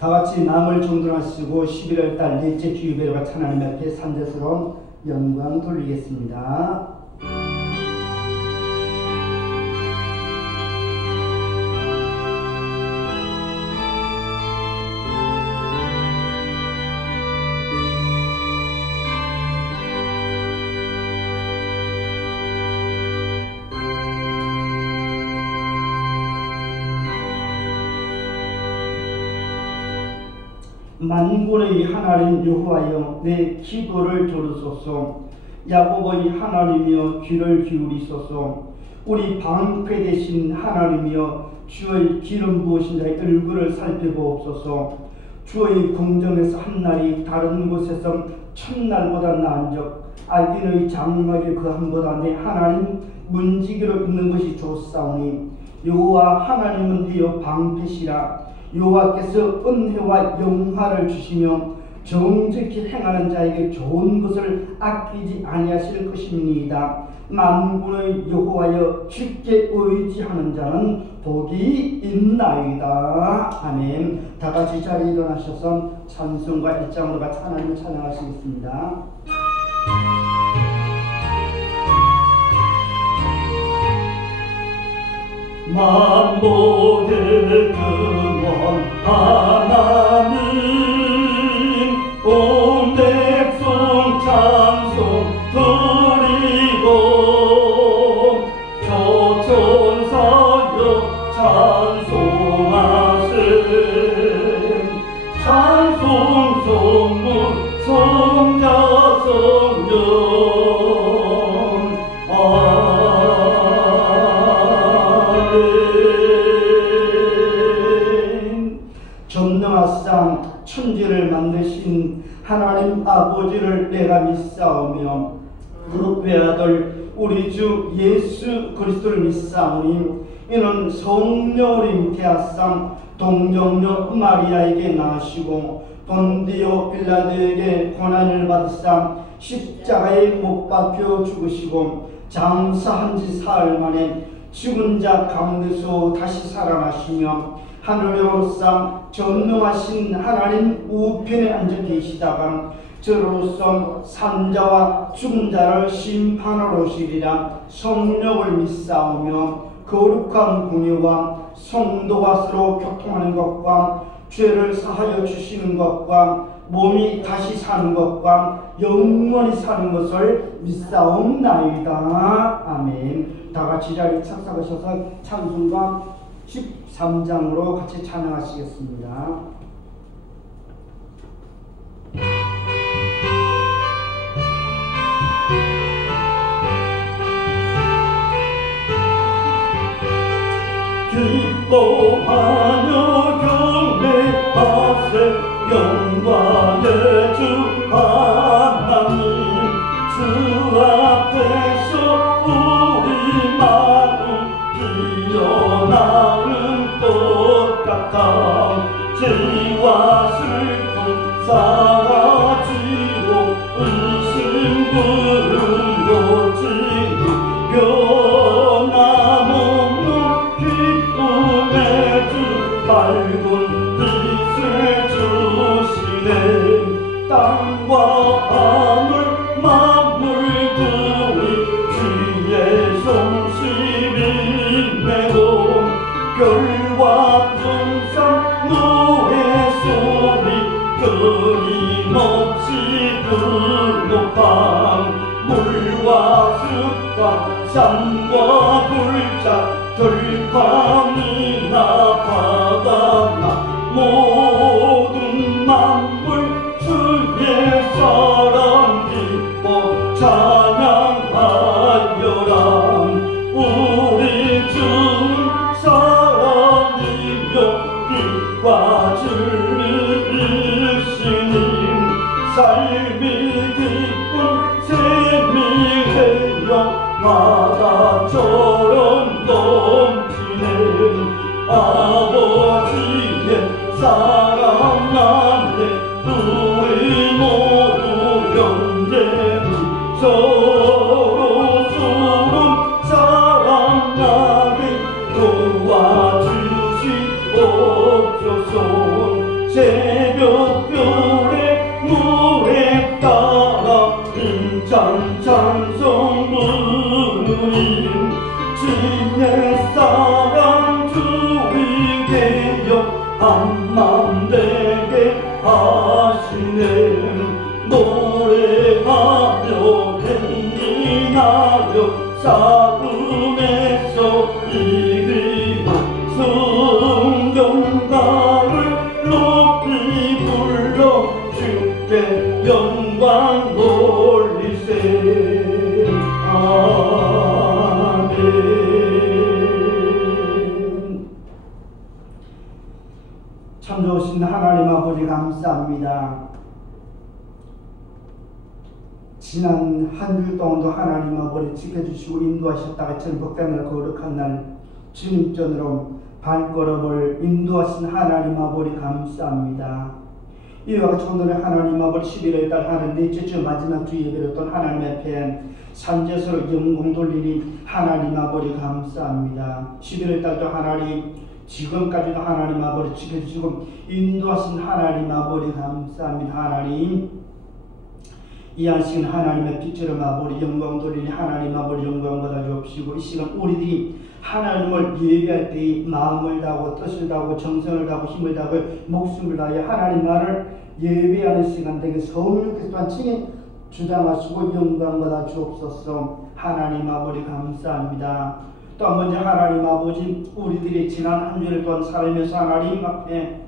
다같이 남을 중등하시고 11월 달 넷째 주일배로가 하나님 앞에 산대스러운 영광 돌리겠습니다. 만군의 하나님 여호와여, 내 기도를 들으소서. 야곱의 하나님이여, 귀를 기울이소서. 우리 방패 되신 하나님이여, 주의 기름 부으신 자의 얼굴을 살펴보옵소서. 주의 궁정에서 한 날이 다른 곳에서 첫날보다 나은즉 악인의 장막에 그함보다 내 하나님 문지기로 있는 것이 좋사오니, 여호와 하나님은 되어 방패시라. 여호와께서 은혜와 영화를 주시며 정직히 행하는 자에게 좋은 것을 아끼지 아니하실 것입니다. 만군의 여호와여, 주께 의지하는 자는 복이 있나이다. 아멘. 다같이 자리에 일어나셔서 찬송가 1장으로 같이 하나님을 찬양하시겠습니다. 만복의 근원 하나님, 온 백성 찬송 드리고 저천사여 찬송하세. 찬송 성문 성자 성령 전능하사 천지를 만드신 하나님 아버지를 내가 믿사오며 그룹 외아들 우리 주 예수 그리스도를 믿사오니, 이는 성령을 잉태하사 동정녀 마리아에게 낳으시고 본디오 빌라도에게 고난을 받으사 십자가에 못 박혀 죽으시고 장사한 지 사흘 만에 죽은 자 가운데서 다시 살아나시며 하늘에 오르사 전능하신 하나님 우편에 앉아 계시다가 저로서 산자와 죽은 자를 심판하러 오시리라. 성령을 믿사오며 거룩한 공의와 성도가 서로 교통하는 것과 죄를 사하여 주시는 것과 몸이 다시 사는 것과 영원히 사는 것을 믿사옵나이다. 아멘. 다같이 자리 착석하셔서 찬송가 13장으로 같이 찬양하시겠습니다. 기뻐하며 경배하세. 영광의 주 하나님, 주 앞에서 우리 마음 피어나는 것 같아. 죄와 슬픔 사라지고 의심 부르짖니 변함없는 기쁨의 주 밝은 빛을 주시네. 땅과 하늘 만물들이 주의 솜씨 빛내고 별과 천상 노래 소리 끊임없이 등높아. 물과 숲과 산과 불자 들판이나 바다나 모든 만물 주의 사랑 기뻐 찬양하여라. 우리 주는 사랑이며 빛과 진리이시니 삶이 기쁜 셈이 되어 바다처럼 넘치네. 아버지의 사랑 안에 우리 모두 영재히 서로 서로 사랑하게 도와주시옵소서. 새벽별의 노래 따라 인천 찬송 부르니 주의 사랑 주의 되어 한맘 되게 하시네 노래하며 행진하며 싸움에서 이기고 순종가를 높이 불러 주께 영광 돌리세 아멘. 참 좋으신 하나님 아버지 감사합니다. 지난 한 주 동안도 하나님 아버지 지켜주시고 인도하셨다가 전복당을 거룩한 날 주님전으로 발걸음을 인도하신 하나님 아버지 감사합니다. 이와 같이 오늘 하나님 아버지 11월달 하는 넷째 주 마지막 주 예배였던 하나님 앞에 산제스로 영광 돌리니 하나님 아버지 감사합니다. 11월달도 하나님 지금까지도 하나님 아버지 지켜주시고 인도하신 하나님 아버지 감사합니다. 하나님 이 안식은 하나님의 빛으로 아버지 영광 돌리니 하나님 아버지 영광 받아 주옵시고 이 시간 우리들이 하나님을 예배할 때의 마음을 다하고 뜻을 다하고 정성을 다하고 힘을 다하고 목숨을 다하여 하나님 나를 예배하는 시간 되게 성령께서 또한 친히 주장하시고 영광 받아 주옵소서. 하나님 아버지 감사합니다. 또 먼저 하나님 아버지 우리들이 지난 한 주를 또한 살면서 하나님 앞에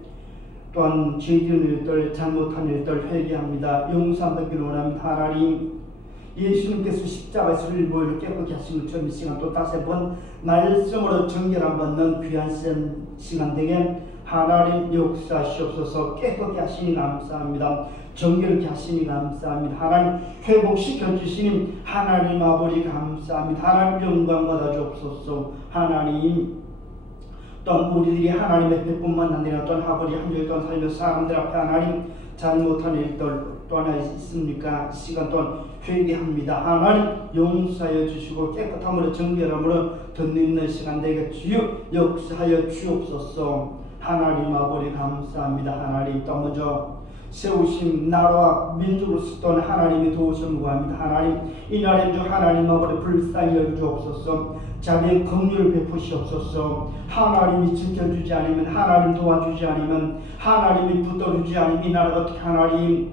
또한 죄지은 일들 잘못한 일들 회개합니다. 용서받기를 원합니다. 하나님 예수님께서 십자가에서 일보일을 깨끗게 하신 것처럼 이 시간 또 다시 한번 말씀으로 정결함 받는 귀한 시간 되게 하나님 역사하시옵소서. 깨끗게 하시니 감사합니다. 정결케 하시니 감사합니다. 하나님 회복시켜 주시니 하나님 아버지 감사합니다. 하나님 영광 받아 주옵소서. 하나님 또한 우리들이 하나님의 백분만 아니라 또한 아버지 한 주일 동안 살면서 사람들 앞에 하나님 잘못한 일들 또 하나 있습니까? 이 시간 동안 회개합니다. 하나님 용서하여 주시고 깨끗함으로 정결함으로 덧입는 시간 되게 주여 역사하여 주옵소서. 하나님 아버지 감사합니다. 하나님 또 먼저 세우신 나라와 민족을 쓰던 하나님의 도우심을 구합니다. 하나님 이 날에 주 하나님 아버지 불쌍히 여겨주옵소서. 자비의 긍휼을 베푸시옵소서. 하나님이 지켜주지 않으면 하나님 도와주지 않으면 하나님이 붙들어주지 않으면 이 나라가 어떻게 하나님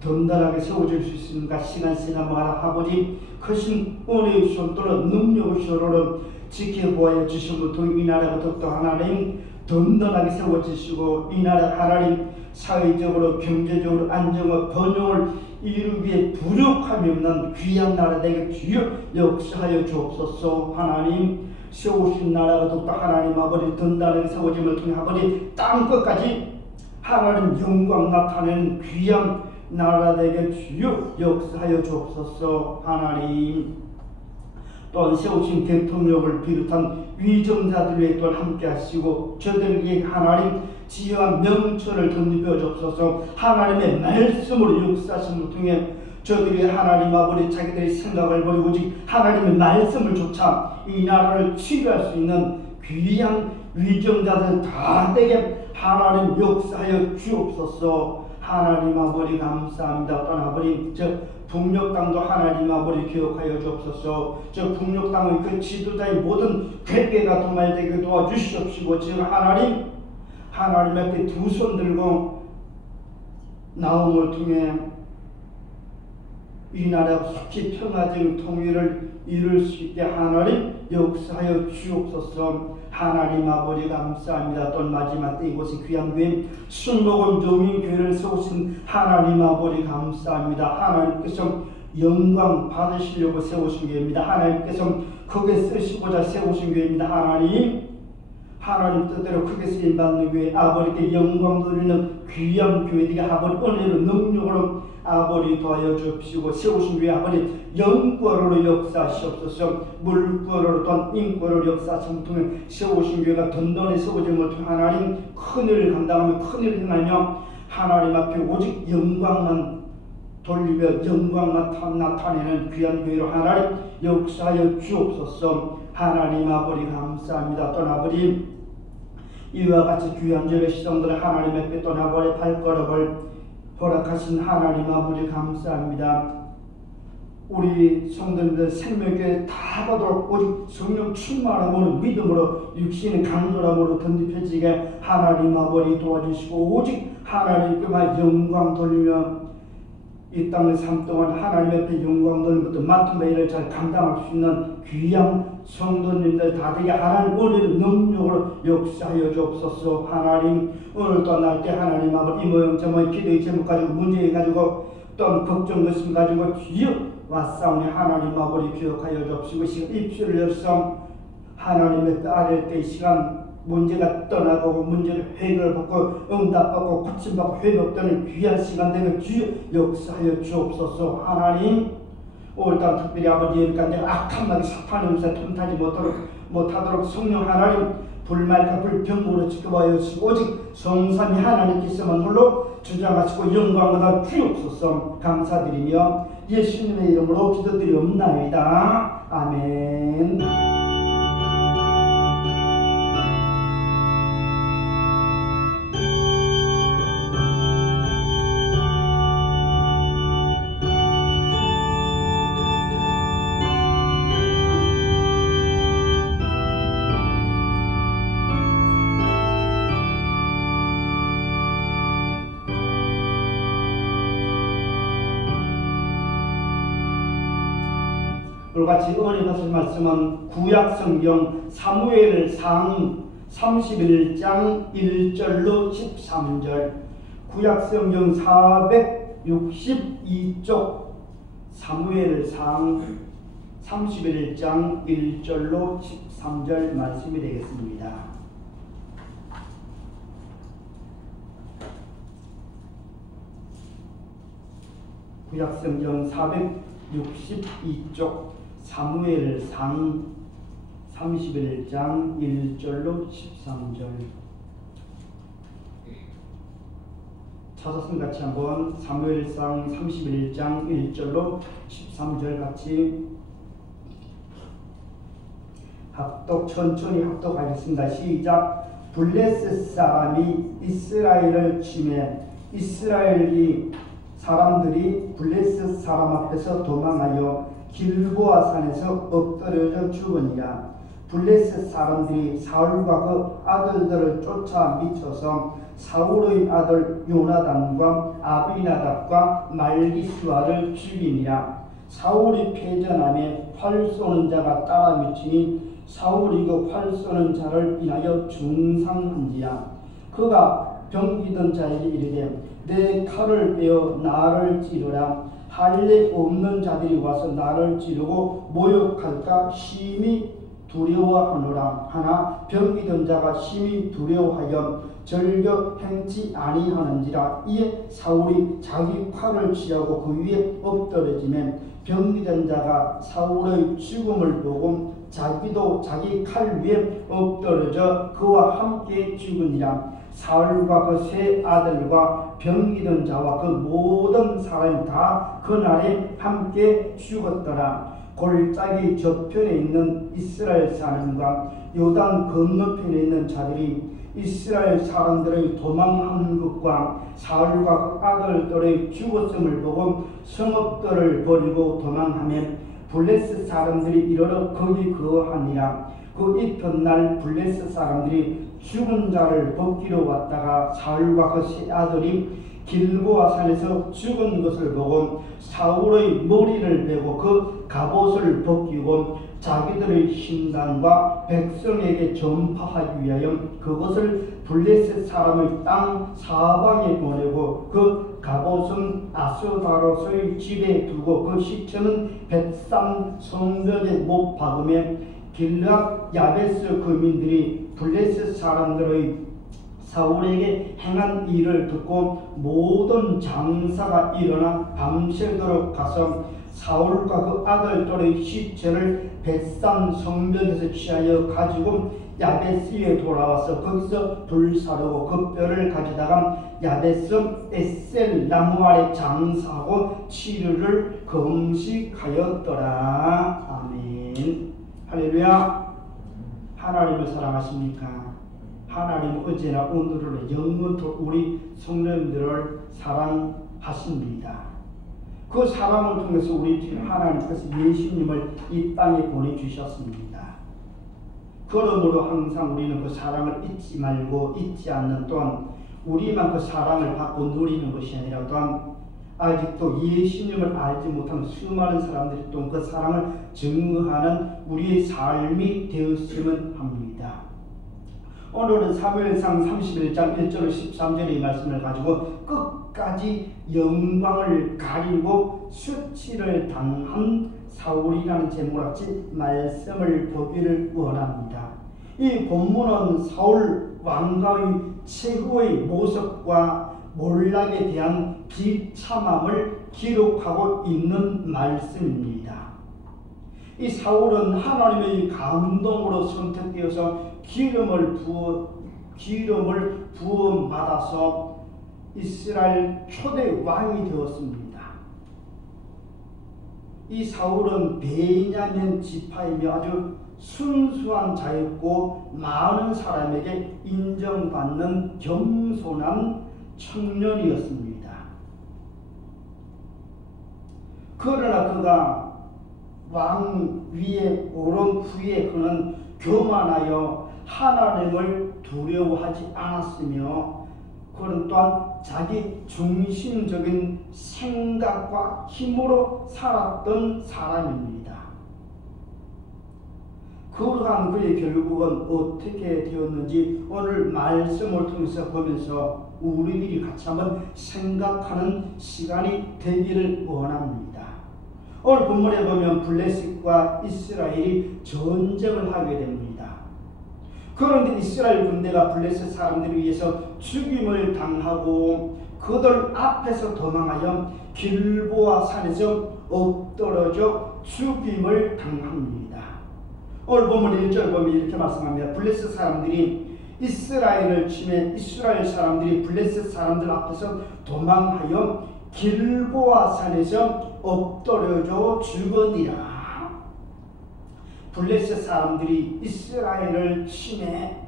든든하게 세워질 수 있습니까? 시간마다 아버지 크신 은혜의 손들어 능력의 손으로 지켜보아 주심을 통해 이 나라가 더욱더 하나님 든든하게 세워지시고 이 나라 하나님 사회적으로 경제적으로 안정과 번영을 이루기에 부족함이 없는 귀한 나라 되게 주여 역사하여 주옵소서. 하나님 세우신 나라가 더욱더 하나님 아버지 든든하게 세워짐을 통해 아버지 땅끝까지 하나님 영광 나타내는 귀한 나라 되게 주여 역사하여 주옵소서. 하나님 또한 세우신 대통령을 비롯한 위정자들에 또한 함께 하시고 저들에게 하나님 지혜와 명철을 덧입혀 주옵소서. 하나님의 말씀으로 역사하심을 통해 저들이 하나님 아버지 자기들의 생각을 버리고 오직 하나님의 말씀을 쫓아 이 나라를 치유할 수 있는 귀한 위정자들 다 되게 하나님 역사하여 주옵소서. 하나님 아버지 감사합니다. 또한 아버지 저 북녘 땅도 하나님 아버지 기억하여 주옵소서. 저 북녘 땅의 그 지도자의 모든 괴계가 도말되게 도와주시옵시고 지금 하나님 앞에 두 손 들고 나옴을 통해 이 나라 속히 평화적 통일을 이룰 수 있게 하나님 역사하여 주옵소서. 하나님 아버지 감사합니다. 또 마지막 때 이곳에 귀한 교회 순복음 종인교회를 세우신 하나님 아버지 감사합니다. 하나님께서 영광 받으시려고 세우신 교회입니다. 하나님께서 크게 쓰시고자 세우신 교회입니다. 하나님 뜻대로 크게 쓰임받는 교회 아버지께 영광 돌리는 귀한 교회들이 아버지 은혜로 능력으로 아버지 도와여 주옵시고 세우신 교회 아버지 영권으로 역사하시옵소서. 물권으로 또한 인권으로 역사하심을 통해 세우신 교회가 든든히 세워짐을 통해 하나님 큰일을 감당하며 큰일을 행하며 하나님 앞에 오직 영광만 돌리며 영광만 나타내는 귀한 교회로 하나님 역사하여 주옵소서. 하나님 아버지 감사합니다. 또한 아버지 이와 같이 귀한 죄의 시종들을 하나님의 뜻 떠나버려 발걸음을 허락하신 하나님 아버지 감사합니다. 우리 성도님들 생명교회 다 받도록 오직 성령 충만함으로 믿음으로 육신의 강렬함으로 던집혀지게 하나님 아버지 도와주시고 오직 하나님께만 영광 돌리며 이 땅의 삶 동안 하나님 앞에 영광 돌리면부터 맡은 일을 잘 감당할 수 있는 귀한 성도님들 다 되게 하나님 오늘 능력으로 역사하여 주옵소서. 하나님 오늘도 날 때 하나님 아버지 이 모양 저 모양 기도의 제목 가지고 문제 가지고 또한 걱정 의심 가지고 주여 왔사오니 하나님 아버지 기억하여 주옵시고 입술을 열성 하나님의 아래 때 시간 문제가 떠나고 문제를 해결받고 응답받고 고침받고 회복되는 귀한 시간 되는 주여 역사하여 주옵소서. 하나님 오늘 땅 특별히 아버지 여기까지 악한 마귀 사탄의 음세 틈타지 못하도록 성령 하나님 불말과 불평으로 지켜봐야 하시고 오직 성삼위 하나님께서만 홀로 주장하시고 영광을 주옵소서. 감사드리며 예수님의 이름으로 기도드리옵나이다. 아멘. 같이 어린아들 말씀은 구약성경 사무엘상 31장 1절로 13절 구약성경 462쪽 사무엘상 31장 1절로 13절 말씀이 되겠습니다. 구약성경 462쪽 사무엘상 31장 1절로 13절 찾았으면 같이 한번 사무엘상 31장 1절로 13절 같이 천천히 합독하겠습니다. 시작. 블레셋 사람이 이스라엘을 치매 이스라엘이 사람들이 블레셋 사람 앞에서 도망하여 길보아 산에서 엎드려져 죽으니라. 블레셋 사람들이 사울과 그 아들들을 쫓아 미쳐서 사울의 아들 요나단과 아비나답과 말기수아를 죽이니라. 사울이 패전하며 활 쏘는 자가 따라 미치니 사울이 그 활 쏘는 자를 인하여 중상한지라. 그가 병기던 자에게 이르되 내 칼을 빼어 나를 찌르라. 할례 없는 자들이 와서 나를 찌르고 모욕할까 심히 두려워하노라. 하나 병기던 자가 심히 두려워하여 절겨 행치 아니하는지라. 이에 사울이 자기 칼을 취하고 그 위에 엎드러지면 병기던 자가 사울의 죽음을 보고 자기도 자기 칼 위에 엎드러져 그와 함께 죽으니라. 사울과 그 세 아들과 병기던 자와 그 모든 사람이 다 그날에 함께 죽었더라. 골짜기 저편에 있는 이스라엘 사람과 요단 건너편에 있는 자들이 이스라엘 사람들의 도망한 것과 사울과 그 아들들의 죽었음을 보고 성읍들을 버리고 도망하면 블레셋 사람들이 이르러 거기 거하니라. 그 이튿날 블레셋 사람들이 죽은 자를 벗기러 왔다가 사울과 그 세 아들이 길보아 산에서 죽은 것을 보고 사울의 머리를 베고 그 갑옷을 벗기고 자기들의 신당과 백성에게 전파하기 위하여 그것을 블레셋 사람의 땅 사방에 보내고 그 갑옷은 아스다로스의 집에 두고 그 시체는 벳산 성벽에 못 박으며 길르앗 야베스 거민들이 블레셋 사람들의 사울에게 행한 일을 듣고 모든 장사가 일어나 밤새도록 가서 사울과 그 아들들의 시체를 벳산 성벽에서 취하여 가지고 야베스에 돌아와서 거기서 불사르고 그 뼈를 가져다가 야베스 에셀 나무 아래 장사하고 7일을 금식하였더라. 아멘. 할렐루야. 하나님을 사랑하십니까? 하나님 어제나 오늘을 영원토록 우리 성도님들을 사랑하십니다. 그 사랑을 통해서 우리 주 하나님께서 예수님을 이 땅에 보내주셨습니다. 그러므로 항상 우리는 그 사랑을 잊지 말고 잊지 않는 또한 우리만 그 사랑을 받고 누리는 것이 아니라 또한 아직도 예수님을 알지 못하는 수많은 사람들이 또 그 사랑을 증거하는 우리의 삶이 되었으면 합니다. 오늘은 사무엘상 31장 1절 13절의 말씀을 가지고 끝까지 영광을 가리고 수치를 당한 사울이라는 제목으로 말씀을 보기를 원합니다. 이 본문은 사울 왕가의 최후의 모습과 몰락에 대한 비참함을 기록하고 있는 말씀입니다. 이 사울은 하나님의 감동으로 선택되어서 기름을 부음받아서 이스라엘 초대 왕이 되었습니다. 이 사울은 베냐민 지파이며 아주 순수한 자였고 많은 사람에게 인정받는 겸손한 청년이었습니다. 그러나 그가 왕 위에 오른 후에 그는 교만하여 하나님을 두려워하지 않았으며 그는 또한 자기 중심적인 생각과 힘으로 살았던 사람입니다. 그러한 그의 결국은 어떻게 되었는지 오늘 말씀을 통해서 보면서 우리들이 같이 한번 생각하는 시간이 되기를 원합니다. 오늘 본문에 보면 블레셋과 이스라엘이 전쟁을 하게 됩니다. 그런데 이스라엘 군대가 블레셋 사람들에 의해서 죽임을 당하고 그들 앞에서 도망하여 길보아 산에서 엎드러져 죽임을 당합니다. 오늘 본문 1절 보면 이렇게 말씀합니다. 블레셋 사람들이 이스라엘을 치매 이스라엘 사람들이 블레셋 사람들 앞에서 도망하여 길보아 산에서 엎드려져 죽으니라. 블레셋 사람들이 이스라엘을 치매,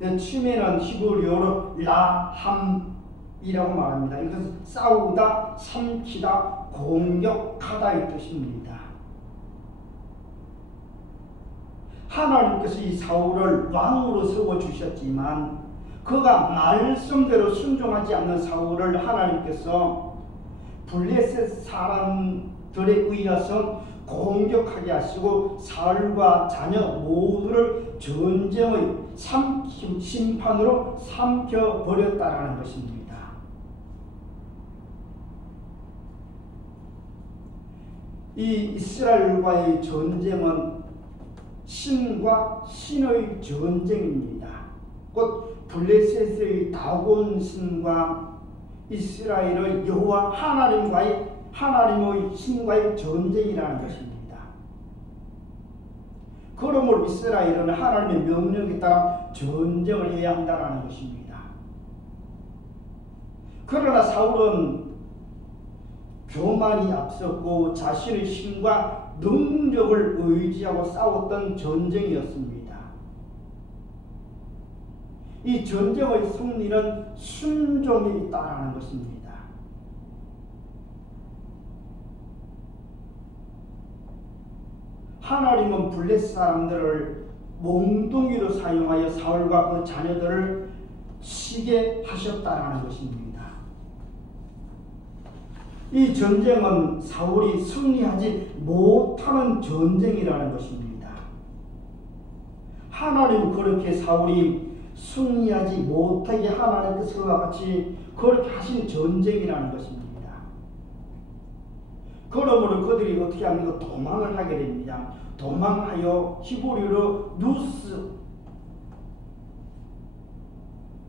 치매는 히브리어로 라함이라고 말합니다. 이것은 싸우다, 삼키다, 공격하다의 뜻입니다. 하나님께서 이 사울을 왕으로 세워주셨지만 그가 말씀대로 순종하지 않는 사울을 하나님께서 블레셋 사람들에 의해서 공격하게 하시고 사울과 자녀 모두를 전쟁의 심판으로 삼켜버렸다라는 것입니다. 이 이스라엘과의 전쟁은 신과 신의 전쟁입니다. 곧 블레셋의 다곤 신과 이스라엘의 여호와 하나님의 신과의 전쟁이라는 것입니다. 그러므로 이스라엘은 하나님의 명령에 따라 전쟁을 해야 한다는 것입니다. 그러나 사울은 교만이 앞섰고 자신의 힘과 능력을 의지하고 싸웠던 전쟁이었습니다. 이 전쟁의 승리는 순종에 있다라는 것입니다. 하나님은 블레셋 사람들을 몽둥이로 사용하여 사울과 그 자녀들을 치게 하셨다라는 것입니다. 이 전쟁은 사울이 승리하지 못하는 전쟁이라는 것입니다. 하나님은 그렇게 사울이 승리하지 못하게 하나님께서 그와 같이 그렇게 하신 전쟁이라는 것입니다. 그러므로 그들이 어떻게 합니까? 도망을 하게 됩니다. 도망하여 히브리어로 누스,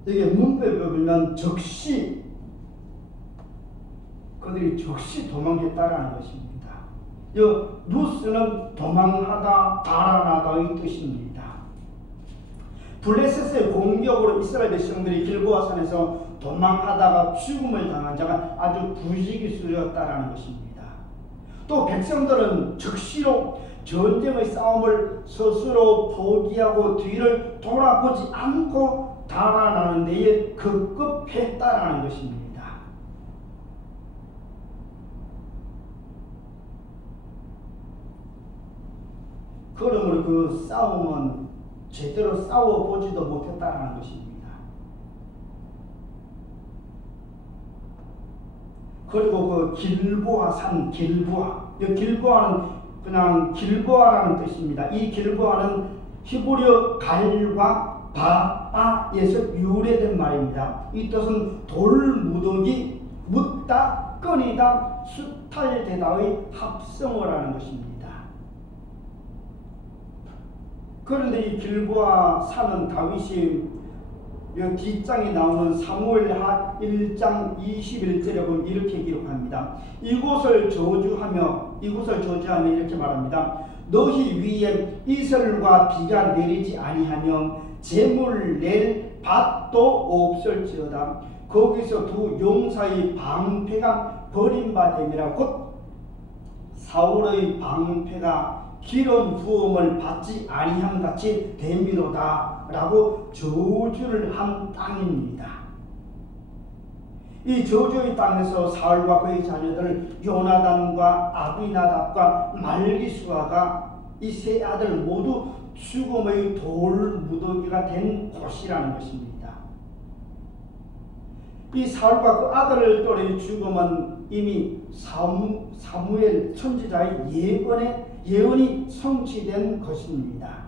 이게 문법에 보면 적시, 그들이 적시 도망했다라는 것입니다. 이 누스는 도망하다, 달아나다의 뜻입니다. 블레셋의 공격으로 이스라엘 백성들이 길보아 산에서 도망하다가 죽음을 당한 자가 아주 부지기수였다라는 것입니다. 또 백성들은 적시로 전쟁의 싸움을 스스로 포기하고 뒤를 돌아보지 않고 달아나는 데에 급급했다라는 것입니다. 그러므로 그 싸움은 제대로 싸워보지도 못했다는 것입니다. 그리고 그 길보아 산 길보아, 이 길보아는 그냥 길보아라는 뜻입니다. 이 길보아는 히브리어 갈과 바아에서 유래된 말입니다. 이 뜻은 돌무더기, 묻다, 끊이다, 수탈되다의 합성어를 하는 것입니다. 그런데 이 길보아 산은 다윗이 이 뒷장에 나오는 사무엘하 1장 21절에 보면 이렇게 기록합니다. 이곳을 저주하며 이렇게 말합니다. 너희 위에 이슬과 비가 내리지 아니하며 재물 낼 밭도 없을지어다. 거기서 두 용사의 방패가 버림받음이라 곧 사울의 방패가 기름 부음을 받지 아니함 같이 됨이로다 라고 저주를 한 땅입니다. 이 저주의 땅에서 사울과 그의 자녀들 요나단과 아비나답과 말기수아가 이 세 아들 모두 죽음의 돌무더기가 된 곳이라는 것입니다. 이 사울과 그 아들 또래의 죽음은 이미 사무엘 선지자의 예언이 성취된 것입니다.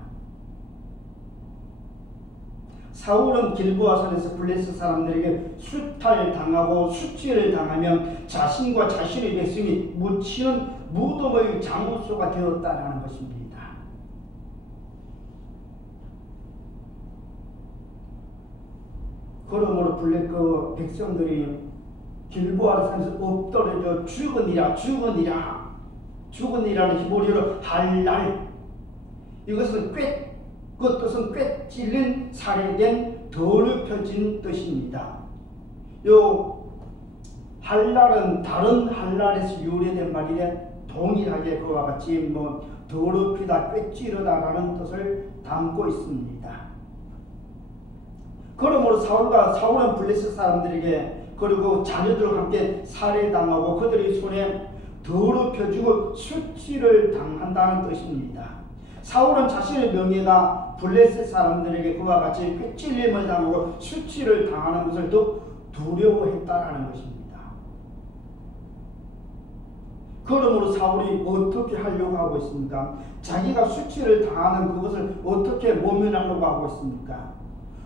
사울은 길보아산에서 블레셋 사람들에게 수탈당하고 수치를 당하며 자신과 자신의 백성이 묻히는 무덤의 장소가 되었다는 것입니다. 그러므로 그 백성들이 길보아산에서 엎드려져 죽으니라는 히브리어로 할랄, 이것은 그 뜻은 꿰찔린 살해된 더럽혀진 뜻입니다. 요 할랄은 다른 할랄에서 유래된 말이래 동일하게 그와 같이 더럽히다, 꿰찌르다라는 뜻을 담고 있습니다. 그러므로 사울은 블레셋 사람들에게 그리고 자녀들과 함께 살해당하고 그들의 손에 더럽혀지고 수치를 당한다는 뜻입니다. 사울은 자신의 명예가 블레셋 사람들에게 그와 같이 꿰찔림을 당하고 수치를 당하는 것을 더 두려워했다라는 것입니다. 그러므로 사울이 어떻게 하려고 하고 있습니까? 자기가 수치를 당하는 그것을 어떻게 모면하려고 하고 있습니까?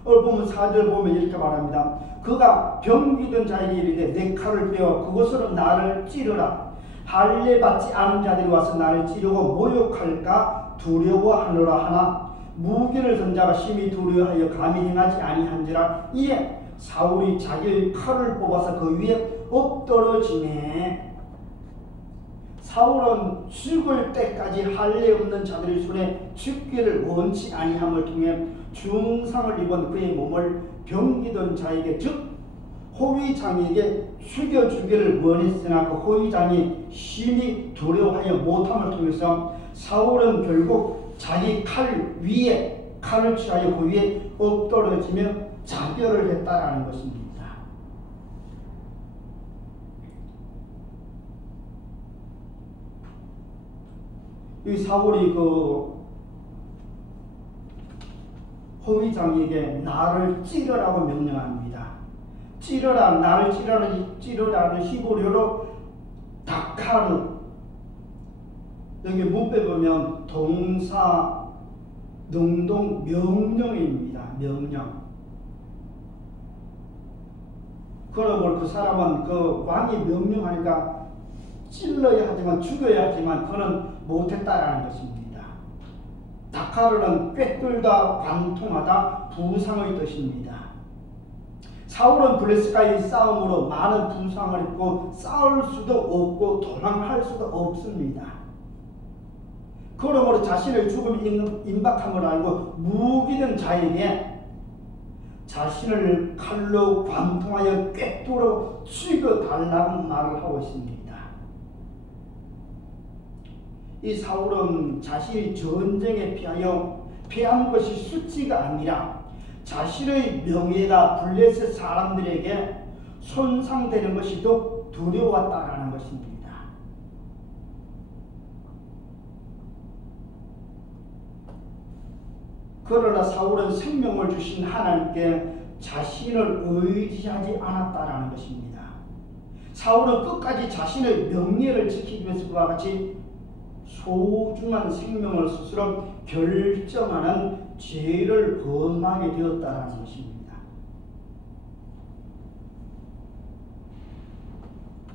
오늘 보면 4절 보면 이렇게 말합니다. 그가 병기던 자에게 이르되 내 칼을 빼어 그것으로 나를 찌르라. 할례 받지 않은 자들이 와서 나를 찌르고 모욕할까 두려워하노라 하나 무기를 든 자가 심히 두려워하여 감히 행하지 아니한지라. 이에 사울이 자기의 칼을 뽑아서 그 위에 엎드러지매 사울은 죽을 때까지 할례 없는 자들의 손에 죽기를 원치 아니함을 통해 중상을 입은 그의 몸을 병기던 자에게 즉 호위장에게 죽여주기를 원했으나 그 호위장이 심히 두려워하여 못함을 통해서 사울은 결국 자기 칼 위에 칼을 취하여 그 위에 엎드러지며 자결을 했다라는 것입니다. 이 사울이 그 호위장에게 나를 찌르라고 명령합니다. 찌르라, 나를 찌르라는 히브리어로 다카르. 여기 문법에 보면 동사 능동 명령입니다. 명령. 그러므로 그 사람은 그 왕이 명령하니까 찔러야 하지만 죽여야 하지만 그는 못했다라는 것입니다. 다카르는 꿰뚫다, 관통하다, 부상의 뜻입니다. 사울은 블레셋과의 싸움으로 많은 부상을 입고 싸울 수도 없고 도망할 수도 없습니다. 그러므로 자신의 죽음이 임박함을 알고 무기는 자에게 자신을 칼로 관통하여 꿰뚫어 죽여달라고 말을 하고 있습니다. 이 사울은 자신이 전쟁에 패한 것이 수치가 아니라 자신의 명예가 블레셋 사람들에게 손상되는 것이 더 두려웠다라는 것입니다. 그러나 사울은 생명을 주신 하나님께 자신을 의지하지 않았다라는 것입니다. 사울은 끝까지 자신의 명예를 지키기 위해서 그와 같이 소중한 생명을 스스로 결정하는 죄를 범하게 되었다라는 것입니다.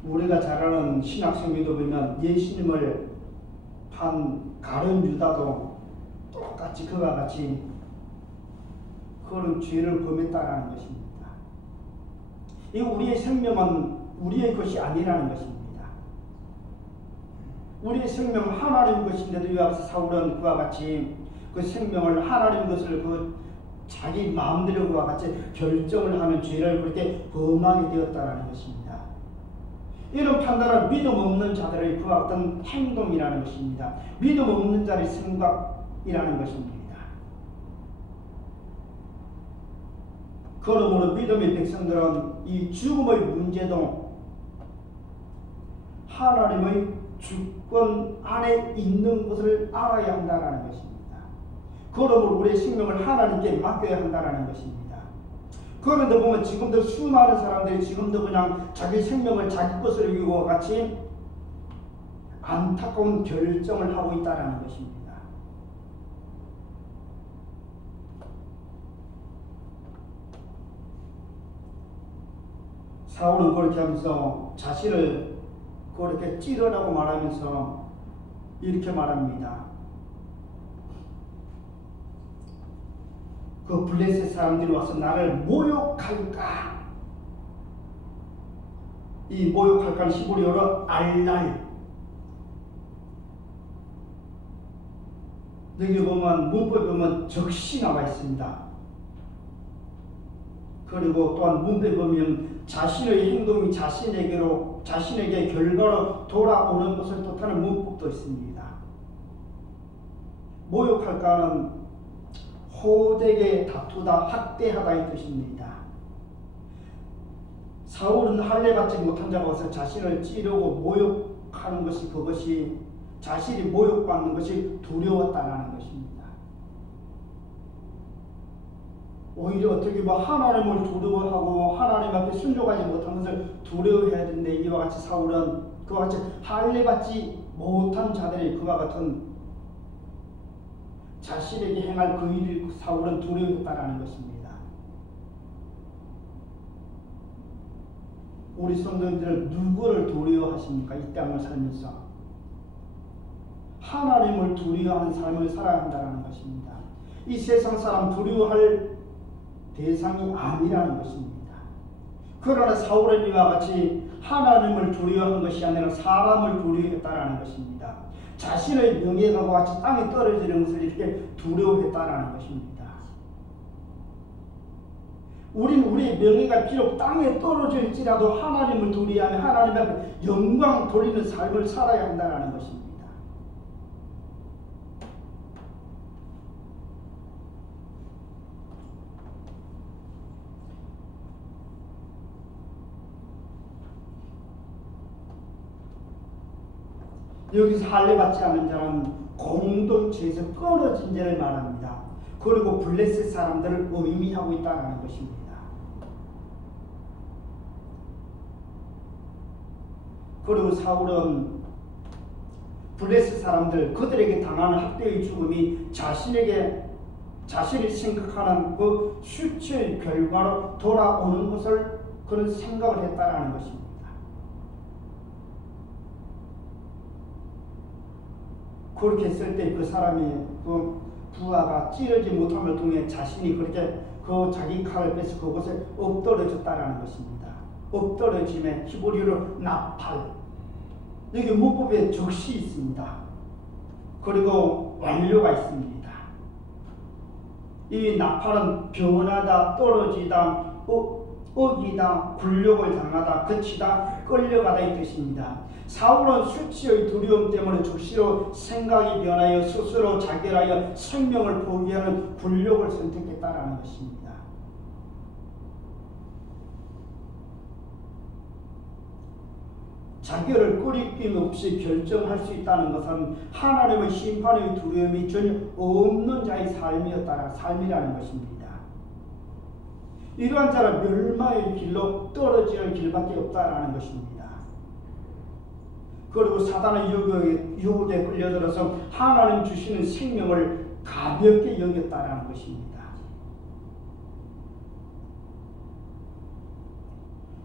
우리가 잘 아는 신학성경도 보면 예수님을 판 가룟 유다도 똑같이 그와 같이 그런 죄를 범했다라는 것입니다. 이 우리의 생명은 우리의 것이 아니라는 것입니다. 우리의 생명은 하나님 것인데도 이와 같이 사울은 그와 같이 그 생명을 하나님 것을 자기 마음대로 그와 같이 결정을 하는 죄를 그렇게 범하게 되었다라는 것입니다. 이런 판단은 믿음 없는 자들의 그와 같은 행동이라는 것입니다. 믿음 없는 자의 생각이라는 것입니다. 그러므로 믿음의 백성들은 이 죽음의 문제도 하나님의 주권 안에 있는 것을 알아야 한다는 것입니다. 그러므로 우리의 생명을 하나님께 맡겨야 한다는 것입니다. 그런데 보면 지금도 수많은 사람들이 지금도 그냥 자기 생명을 자기 것으로 여기고 같이 안타까운 결정을 하고 있다는 것입니다. 사울은 그렇게 하면서 자신을 그렇게 찌르라고 말하면서 이렇게 말합니다. 그 블레셋 사람들이 와서 나를 모욕할까? 이 모욕할까는 히브리어로 알랄. 여기 보면 문법에 보면 적시 나와 있습니다. 그리고 또한 문법에 보면 자신의 행동이 자신에게 결과로 돌아오는 것을 뜻하는 문법도 있습니다. 모욕할까는 호되게 다투다, 학대하다 이 뜻입니다. 사울은 할례받지 못한 자가 와서 자신을 찌르고 모욕하는 것이 그것이 자신이 모욕받는 것이 두려웠다는 것입니다. 오히려 어떻게 보면 하나님을 두려워하고 하나님 앞에 순종하지 못한 것을 두려워해야 되는데 이와 같이 사울은 그와 같이 할례받지 못한 자들이 그와 같은 자신에게 행할 그 일을 사울은 두려워했다라는 것입니다. 우리 성도님들은 누구를 두려워하십니까? 이 땅을 살면서 하나님을 두려워하는 삶을 살아야 한다는 것입니다. 이 세상 사람 두려워할 대상이 아니라는 것입니다. 그러나 사울은 이와 같이 하나님을 두려워한 것이 아니라 사람을 두려워했다라는 것입니다. 자신의 명예가 같이 땅에 떨어지는 것을 이렇게 두려워했다라는 것입니다. 우리는 우리의 명예가 비록 땅에 떨어질지라도 하나님을 두려워하며 하나님 앞에 영광 돌리는 삶을 살아야 한다는 것입니다. 여기서 할례받지 않은 자는 공동체에서 끊어진 자를 말합니다. 그리고 블레셋 사람들을 의미하고 있다는 것입니다. 그리고 사울은 블레셋 사람들 그들에게 당하는 학대의 죽음이 자신이 생각하는 그 수치의 결과로 돌아오는 것을 그런 생각을 했다는 것입니다. 그렇게 했을 때 그 사람이 그 부하가 찌르지 못함을 통해 자신이 그렇게 그 자기 칼을 빼서 그곳에 엎드러졌다라는 것입니다. 엎드러짐에 히브리어로 나팔. 여기 문법에 적시 있습니다. 그리고 완료가 있습니다. 이 나팔은 변하다, 떨어지다, 어기다, 굴욕을 당하다, 그치다, 끌려가다 이 뜻입니다. 사울은 수치의 두려움 때문에 즉시로 생각이 변하여 스스로 자결하여 생명을 포기하는 굴욕을 선택했다라는 것입니다. 자결을 꺼리낌 없이 결정할 수 있다는 것은 하나님의 심판의 두려움이 전혀 없는 자의 삶이라는 것입니다. 이러한 자는 멸망의 길로 떨어지는 길밖에 없다라는 것입니다. 그리고 사단의 유혹에 끌려들어서 하나님 주시는 생명을 가볍게 여겼다라는 것입니다.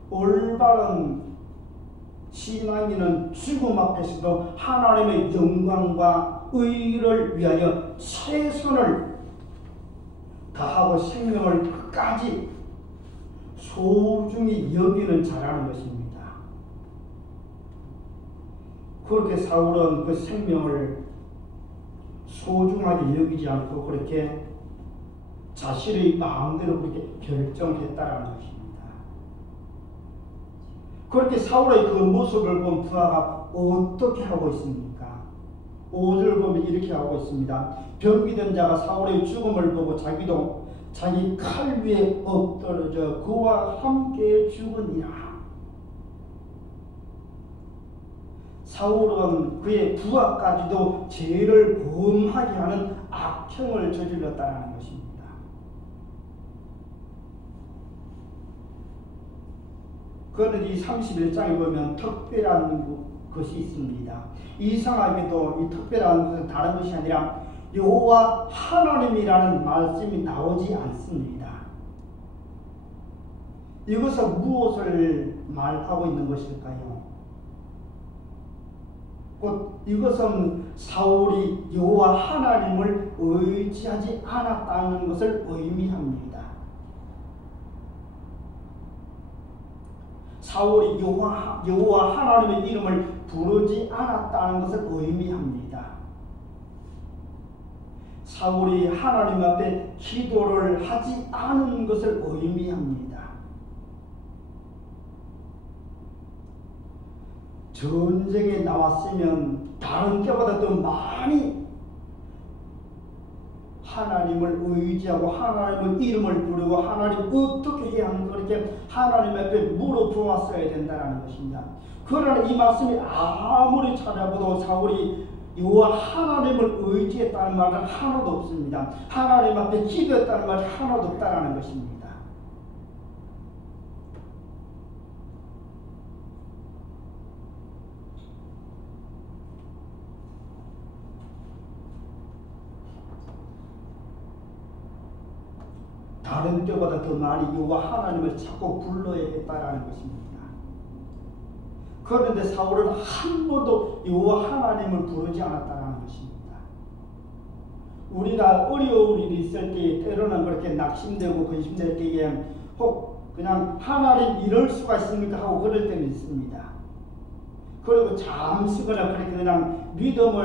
올바른 신앙인은 죽음 앞에서도 하나님의 영광과 의를 위하여 최선을 다하고 생명을 끝까지 소중히 여기는 자라는 것입니다. 그렇게 사울은 그 생명을 소중하게 여기지 않고 그렇게 자신의 마음대로 그렇게 결정했다라는 것입니다. 그렇게 사울의 그 모습을 본 부하가 어떻게 하고 있습니까? 5절 보면 이렇게 하고 있습니다. 병기된 자가 사울의 죽음을 보고 자기도 자기 칼 위에 엎드러져 그와 함께 죽으니라. 사울은 그의 부하까지도 죄를 범하게 하는 악행을 저질렀다는 것입니다. 그런데 이 31장에 보면 특별한 것이 있습니다. 이상하게도 이 특별한 것은 다른 것이 아니라 여호와 하나님이라는 말씀이 나오지 않습니다. 이것은 무엇을 말하고 있는 것일까요? 곧 이것은 사울이 여호와 하나님을 의지하지 않았다는 것을 의미합니다. 사울이 여호와 하나님의 이름을 부르지 않았다는 것을 의미합니다. 사울이 하나님 앞에 기도를 하지 않은 것을 의미합니다. 전쟁에 나왔으면 다른 때보다 더 많이 하나님을 의지하고 하나님의 이름을 부르고 하나님 어떻게 해야 하는 그렇게 하나님 앞에 물어보았어야 된다는 것입니다. 그러나 이 말씀이 아무리 찾아봐도 사울이 여호와 하나님을 의지했다는 말은 하나도 없습니다. 하나님 앞에 기도했다는 말이 하나도 없다는 것입니다. 다른 때보다 더 많이 여호와 하나님을 자꾸 불러야 했다라는 것입니다. 그런데 사울은 한 번도 여호와 하나님을 부르지 않았다라는 것입니다. 우리가 어려운 일이 있을 때 때로는 그렇게 낙심되고 근심될 때에 혹 그냥 하나님 이럴 수가 있습니까 하고 그럴 때는 있습니다. 그리고 잠시 그냥 그렇게 그냥 믿음을